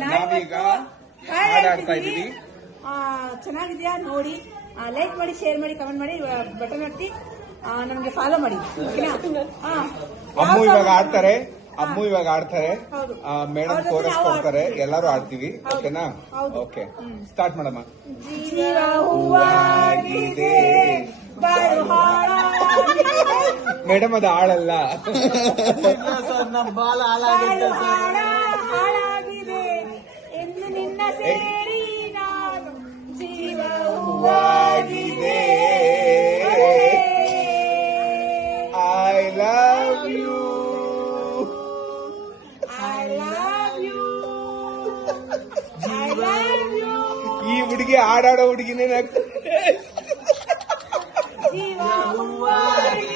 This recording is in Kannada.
ನಾವೀಗ ಹಾಡಾಡ್ತಾ ಇದೀವಿ. ಚೆನ್ನಾಗಿದ್ಯಾ ನೋಡಿ, ಲೈಕ್ ಮಾಡಿ, ಶೇರ್ ಮಾಡಿ, ಕಮೆಂಟ್ ಮಾಡಿ, ಬಟನ್ ಒತ್ತಿ ನಮ್ಗೆ ಫಾಲೋ ಮಾಡಿ. ಅಮ್ಮು ಇವಾಗ ಆಡ್ತಾರೆ, ಮೇಡಮ್ ಕೋರಸ್ ಕೊಡ್ತಾರೆ, ಎಲ್ಲರೂ ಆಡ್ತೀವಿ. ಓಕೆನಾ? ಓಕೆ, ಸ್ಟಾರ್ಟ್ ಮಾಡಮ್ಮ. ಜೀವ ಹೂವಾಗಿದೆ, ಬಾಳು ಮೇಡಮ್ ಅದು ಆಳಲ್ಲ, ಹಾಳಾಗಿದೆ ಎಂದು ನಿನ್ನ ಸೇರಿ ನಾನು ಜೀವ ಹೂವಾಗಿದೆ. I love you, I love you, I love you. ಈ ಹುಡುಗಿ ಆಡಾಡೋ ಹುಡುಗಿನೇ ಜೀವ ಹೂವಾಗಿದೆ.